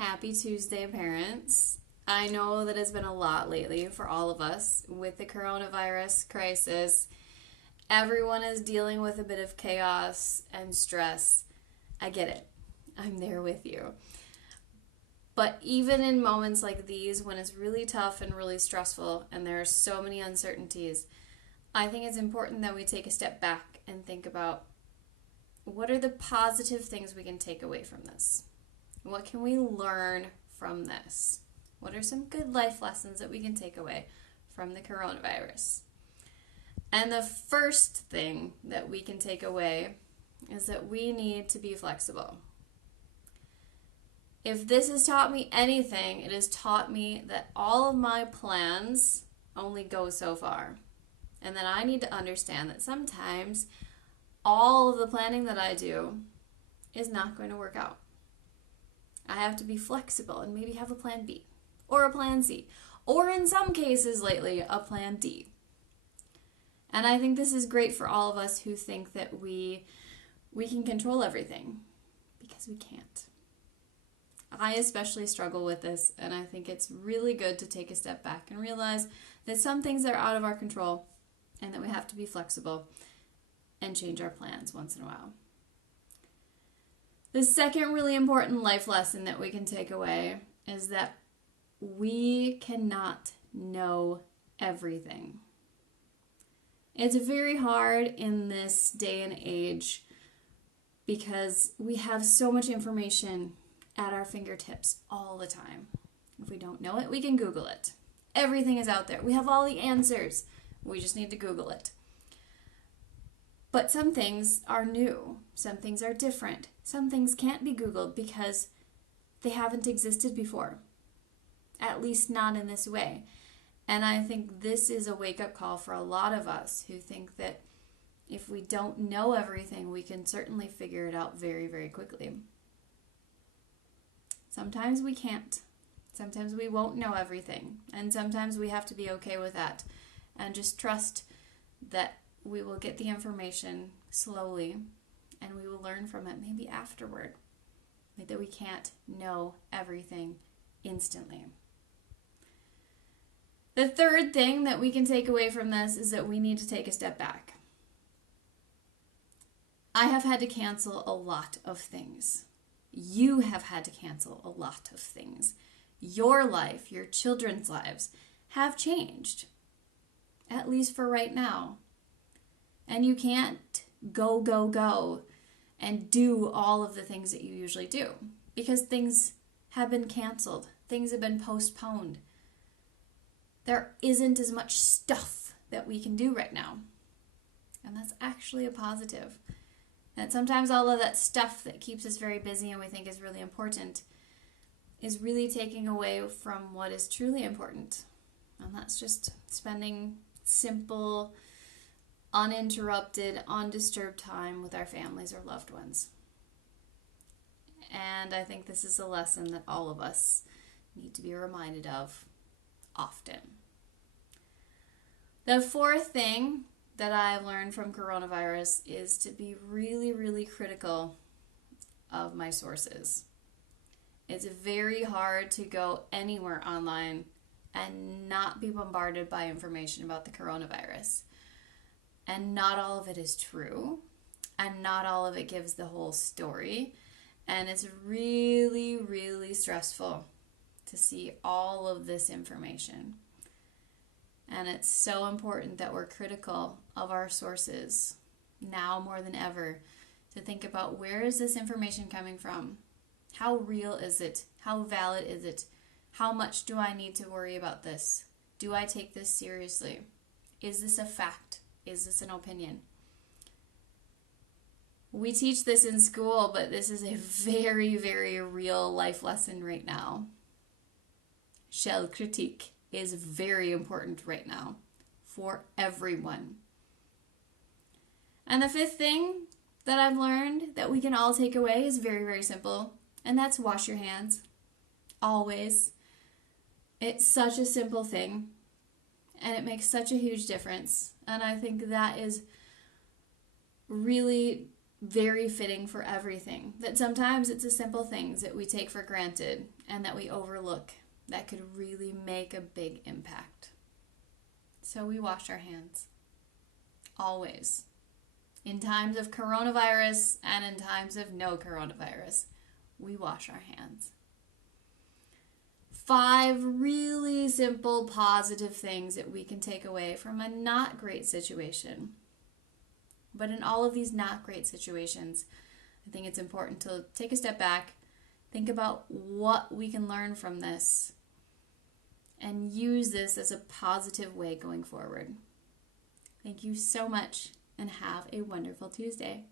Happy Tuesday, parents. I know that it's been a lot lately for all of us with the coronavirus crisis. Everyone is dealing with a bit of chaos and stress. I get it. I'm there with you. But even in moments like these, when it's really tough and really stressful and there are so many uncertainties, I think it's important that we take a step back and think about what are the positive things we can take away from this? What can we learn from this? What are some good life lessons that we can take away from the coronavirus? And the first thing that we can take away is that we need to be flexible. If this has taught me anything, it has taught me that all of my plans only go so far. And that I need to understand that sometimes all of the planning that I do is not going to work out. I have to be flexible and maybe have a plan B or a plan C, or in some cases lately, a plan D. And I think this is great for all of us who think that we can control everything, because we can't. I especially struggle with this, and I think it's really good to take a step back and realize that some things are out of our control and that we have to be flexible and change our plans once in a while. The second really important life lesson that we can take away is that we cannot know everything. It's very hard in this day and age because we have so much information at our fingertips all the time. If we don't know it, we can Google it. Everything is out there. We have all the answers. We just need to Google it. But some things are new. Some things are different. Some things can't be Googled because they haven't existed before. At least not in this way. And I think this is a wake-up call for a lot of us who think that if we don't know everything, we can certainly figure it out very, very quickly. Sometimes we can't. Sometimes we won't know everything. And sometimes we have to be okay with that and just trust that we will get the information slowly and we will learn from it maybe afterward. That we can't know everything instantly. The third thing that we can take away from this is that we need to take a step back. I have had to cancel a lot of things. You have had to cancel a lot of things. Your life, your children's lives have changed, at least for right now. And you can't go and do all of the things that you usually do because things have been canceled. Things have been postponed. There isn't as much stuff that we can do right now. And that's actually a positive. And sometimes all of that stuff that keeps us very busy and we think is really important is really taking away from what is truly important. And that's just spending simple, uninterrupted, undisturbed time with our families or loved ones. And I think this is a lesson that all of us need to be reminded of often. The fourth thing that I've learned from coronavirus is to be really, really critical of my sources. It's very hard to go anywhere online and not be bombarded by information about the coronavirus. And not all of it is true, and not all of it gives the whole story. And it's really, really stressful to see all of this information. And it's so important that we're critical of our sources now more than ever to think about, where is this information coming from? How real is it? How valid is it? How much do I need to worry about this? Do I take this seriously? Is this a fact? Is this an opinion? We teach this in school, but this is a very, very real life lesson right now. Shell critique is very important right now for everyone. And the fifth thing that I've learned that we can all take away is very, very simple, and that's wash your hands. Always. It's such a simple thing, and it makes such a huge difference. And I think that is really very fitting for everything. That sometimes it's the simple things that we take for granted and that we overlook that could really make a big impact. So we wash our hands. Always. In times of coronavirus and in times of no coronavirus, we wash our hands. 5 really simple positive things that we can take away from a not great situation. But in all of these not great situations, I think it's important to take a step back, think about what we can learn from this, and use this as a positive way going forward. Thank you so much, and have a wonderful Tuesday.